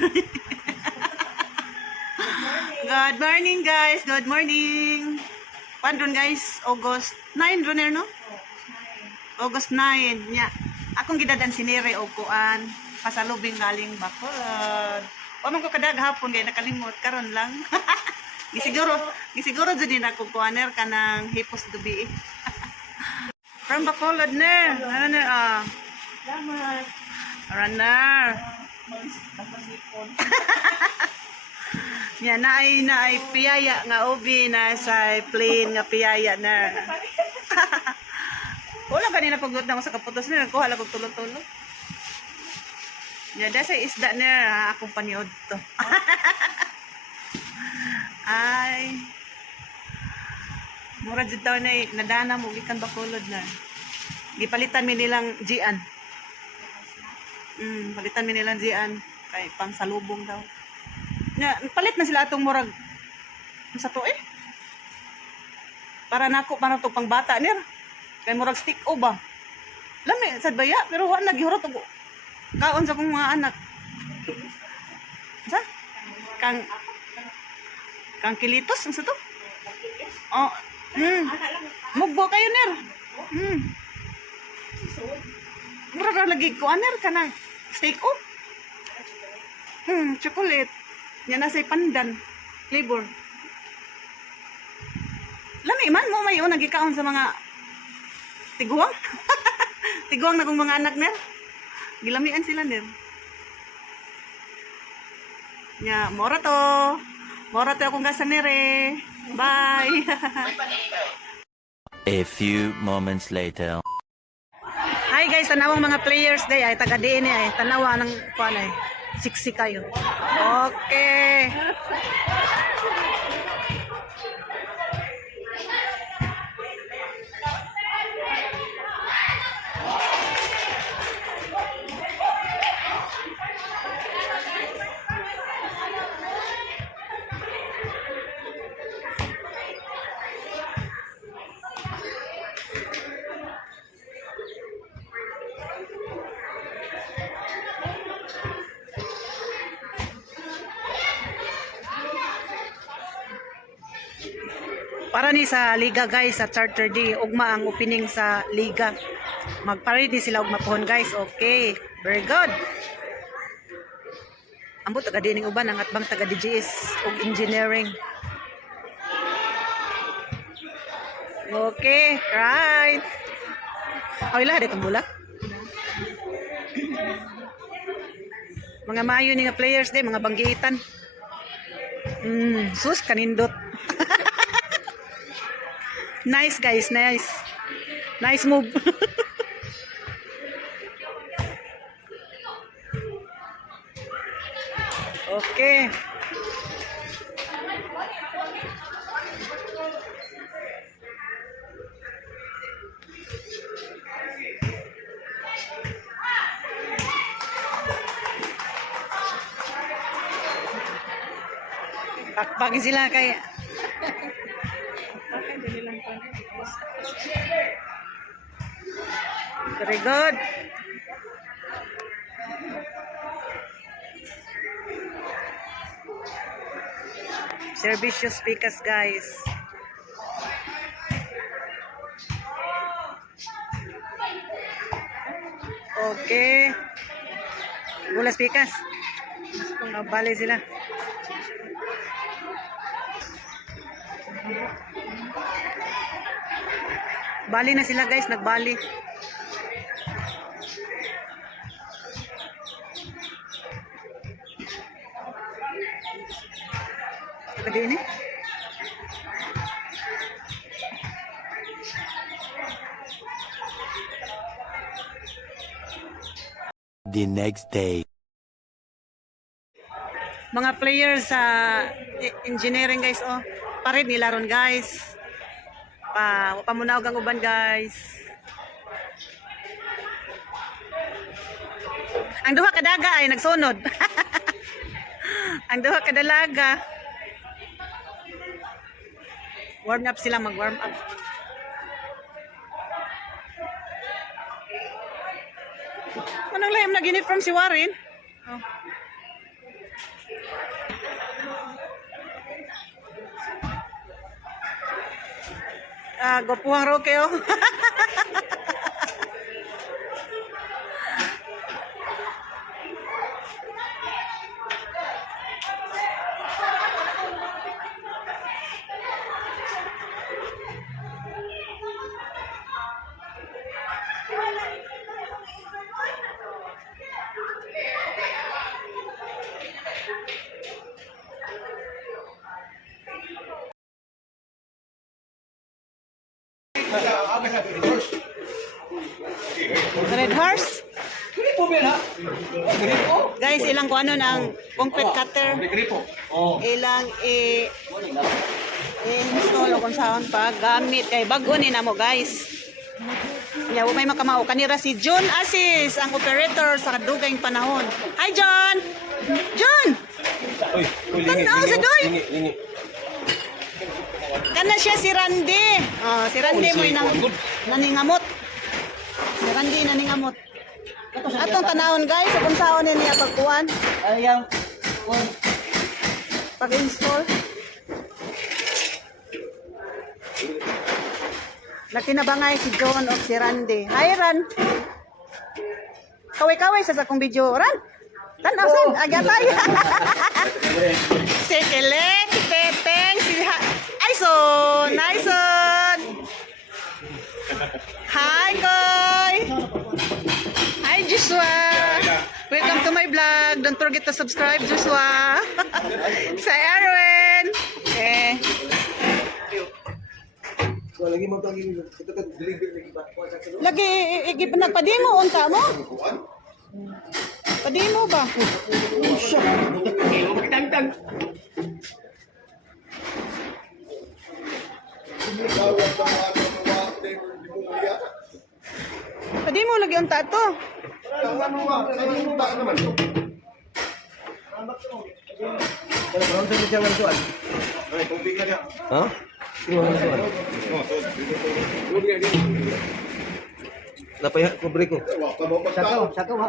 Good morning guys. Good morning. Pandun guys, August 9 ron no? August 9 nya. Akong gidadan sinire og kuan, pasalubing galing Bacolod. Wa man ko kadag hapon kay nakalimot karon lang. gisiguro jud din ako kuaner kanang hipos gabi. From Bacolod ner. Ano ner Salamat. Runner. Nya naay piyaya nga ubi na sa plane nga piyaya na. Wala kanina pagod na ako sa kaputos na nagkuha lang kog tulog-tulog. Nya sa isda na akong paniod to. Ay. Mura jud taw na nadana mo gikan Bacolod na. Gipalitan mi nilang jian. Palitan mi nilang jian kay pang salubong daw. Na palit na sila atong murag sa to para nako para to pang bata nir kay murag stick o ba lami sad baya pero wa nagihurot og kaon sa kong mga anak sa kang kilitos sa to oh mugbo kayo nir murag lagi ko aner kanang steak o chocolate. Yan na say pandan flavor. Lami man mo may nagikaon sa mga tiguang. Tiguang na kong mga anak ner. Gilamian sila ner. Nya mora to. Mora to akong gasanere. Bye. A few moments later. Hi guys, tanawang mga players day ay taga diin ay tanawa ng kuan ay. Siksi kayo. Okay. Para ni sa liga guys sa charter day ugma ang opening sa liga. Magpa-ready sila ugma pohon guys. Okay. Very good. Ambot taga dining uban ang atbang taga DGS ug engineering. Okay, right. Ay lahat itong bulak. Mga mayo ni nga players day, mga banggitan. Sus kanindot. Nice guys, nice. Nice move. Okay. Pakpagin sila kay very good. Servicious speakers guys. Okay. Gula speakers. Bali sila. Bali na sila guys, nagbali. Kadi ini? The next day. Mga players sa engineering guys pared nila ron guys. Pamunaog ang uban guys. Ang duha ka daga ay nagsunod. Ang duha ka dalaga. Warm up sila, mag-warm up. Anong lahim na ginit from si Warren? Oh. Gopuhang Roque, oh. Red horse. Guys, ilang ko ano ng concrete cutter. Ilang install kung saan pa gamit kay bago ni namo guys. Ya, may makamao kanira si John Assis, ang operator sa kadugayng panahon. Hi John. John. Tanaw sa doy. Kana siya si Randy. Oh, si Randy mo nang naningamot. Si Randy naningamot. Atong tanawon guys, kung saan niya pagkuan. Ayang. Pag-install. Nagtinabangay si John o si Randy. Hi Ran. Kaway-kaway sa akong video. Ran. Tanaw san. Agatay. Si Kelek, si Teteng, si Aison. Aison. Hi Koy. Hi Joshua. Welcome to my vlog. Don't forget to subscribe Joshua. Sa Erwin. Okay. Lagi mo tang ini kita kan deliver lagi ba? Lagi igip nagpadimo unta mo? Padimo ba? Padimo lagi unta to. Kalau belum saya jangan tuan. Hah? Tinggal tuan. Napa ya? Kubri ko. Sakaw ha.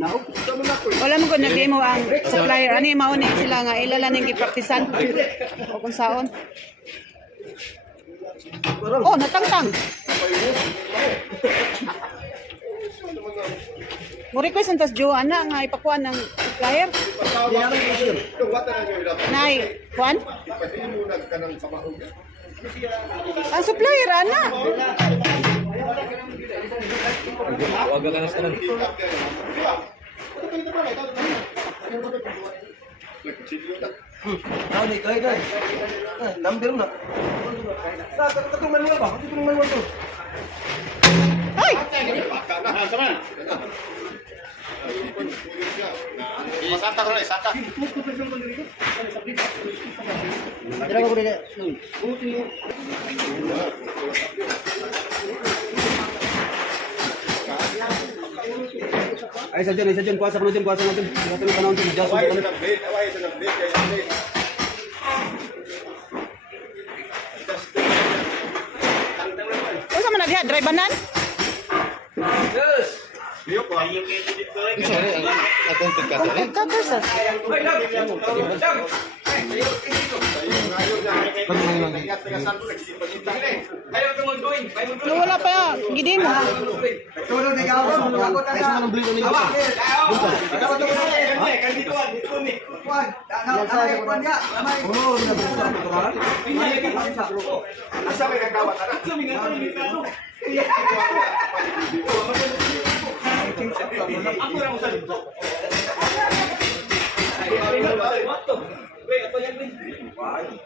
Naog. Wala mo gud nagdemo ang supplier ani mao ni sila nga ilala ning gipraktisan o kung saon. Oh, natangtang. Mo request antas Jo ana nga ipakuan ng supplier. Nay, kuan? Ang supplier ana. Wag ka na sa nan. Tahu ni kau dah. Nambil nak. Tak manual ba? Itu manual tu. Ay! Ay saja puasa natin. Natin panahon tu jauh kami. Unsa man nagdiha drive-anan? Cutter sir. No, wala pa ya. Gidi mo.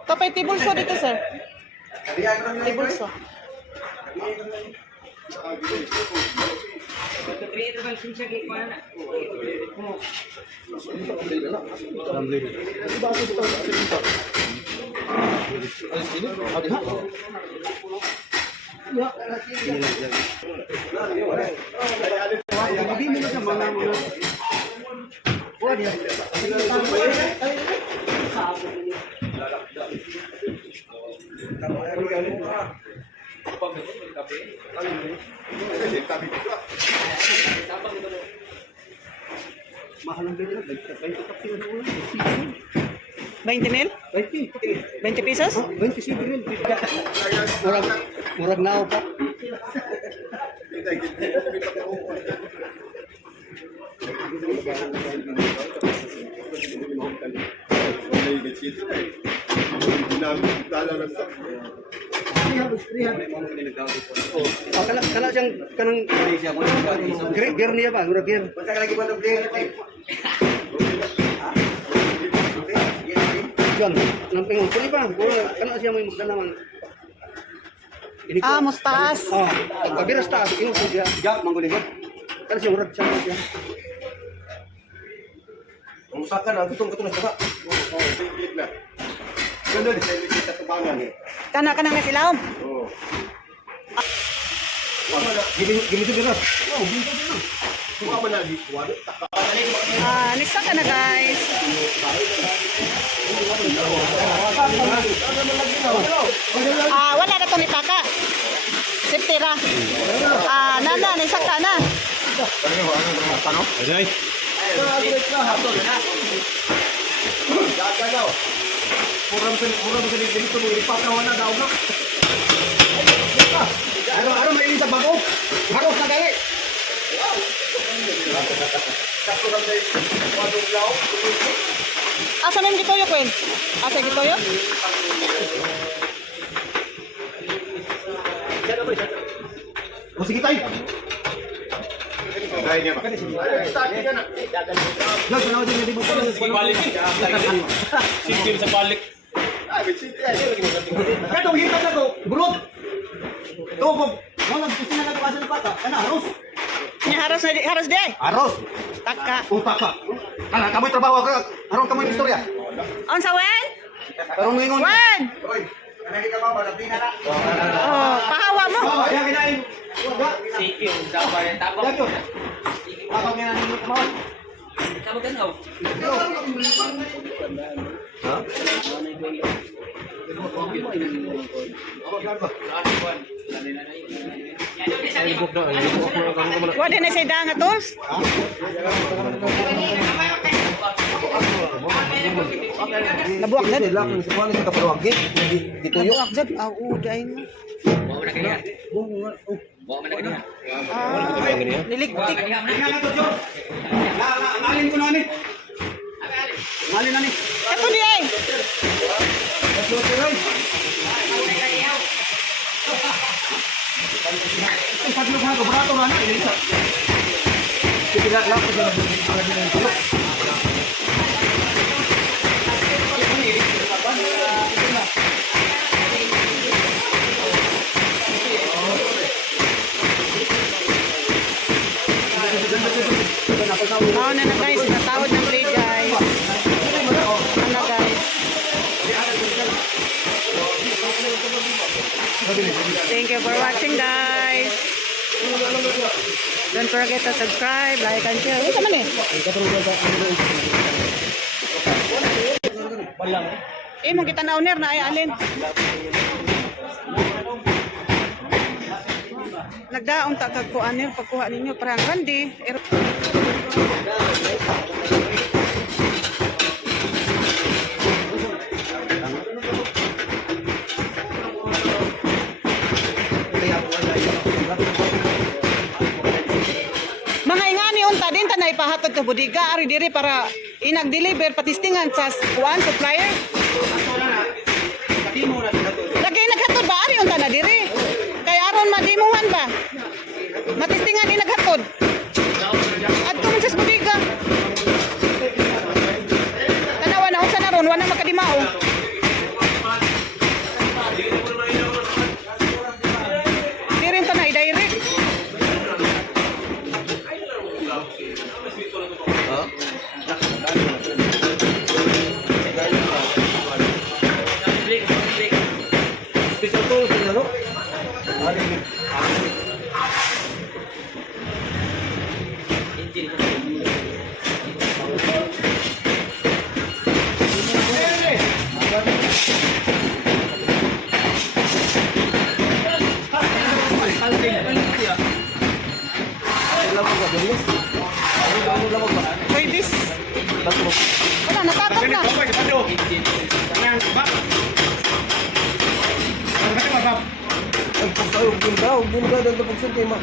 Tapay tibulso dito sir. Tibulso. Mahal ang bili na. 20 mil? 20. 20 pesos? 27 rin. Murag, murag na ako pa. Oh, kana siyang kanang gear niya ba? Murag gear. Yan, namping puli pa. Kana siya may magdanaman. Ah, mustaas. Oh, kabiras taas, ino siya. Jak mangguligod. Kana siya murag siya. Ang usakan ang tutong-tutong na sa. Oh, tigit na. Ganun sa sa tubangan eh. Kana na silawom. Oo. Gini juga na. Oh, binto na. Kuha man lagi kuha. Next ka na guys. Wala na to ni Paka. Safety ra. Nana, next ka na. Ajay. Kurang sa dito mo ipatawa na daw na. Ano may isa bago? Bago sa gali. Asa man gitoyo Kwen? Asa gitoyo? O sige tayo. Gaya niya ba? Diyos, ano din hindi mo pa Balik. Sistem sa balik. Kato, hita na to. Bulot. Ito, mo nagpusin na kasi ng bata. Ano, aros? Ni haros di ay. Aros. Taka. Utak ka. Ano, kamoy trabaho ka. Aron kamoy istorya. On sa Wen? Aron ngayon. Wen! Oy, kanay ka ba? Balapin na na. Oh, pahawa mo. Oh, yan kinain. Sige, dapat yung tapos. Lagyo. Ako nga nang mo. Kamu kan kau? Ha? Wala na say danga tools. Nabuak dad. Lang sa kuan sa kapaluwagit. Dituyo. Nabuak dad. Uday mo. Bawa na kanya. Bawa na kanya. Niligtik. Ngalin ko na ni. Ngalin na ni. Ito di ay. Pag lu ko brato na ni. Sige lang ko sa tulog. Na guys, natawad ng blade guys. Na guys. Thank you for watching guys. Don't forget to subscribe, like, and share. Ito man eh. Mong kita na owner na ay alin. Nagdaong takag ko anil pagkuha ninyo parang grande. Mga ingani unta din ta na ipahatod sa bodega ari diri para inag-deliver patistingan sa kuan supplier. Lagay naghatod ba ari unta na diri? Kay aron madimuhan ba? Matistingan din naghatod. Adto man sa bodega. Tanawa na usa na ron wala makadimao. Diri ta na i-direct. Special tool sa ano? Pwedis. Wala, natakot na. Tagpog sa'yo, huwag din ka, dahil tagpog sa'yo, ma.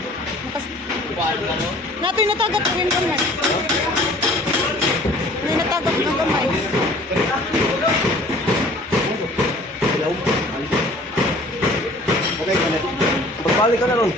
Nato'y natagat rin gamay. May natagat ng gamay. Okay, kanet. Magbalik ka na ron.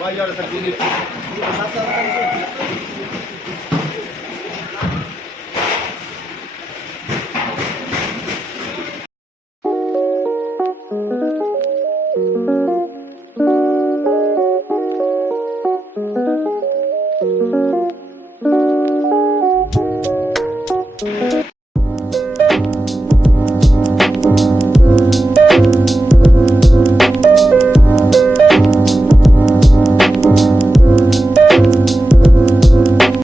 Bayar sa gilid. Sasa ka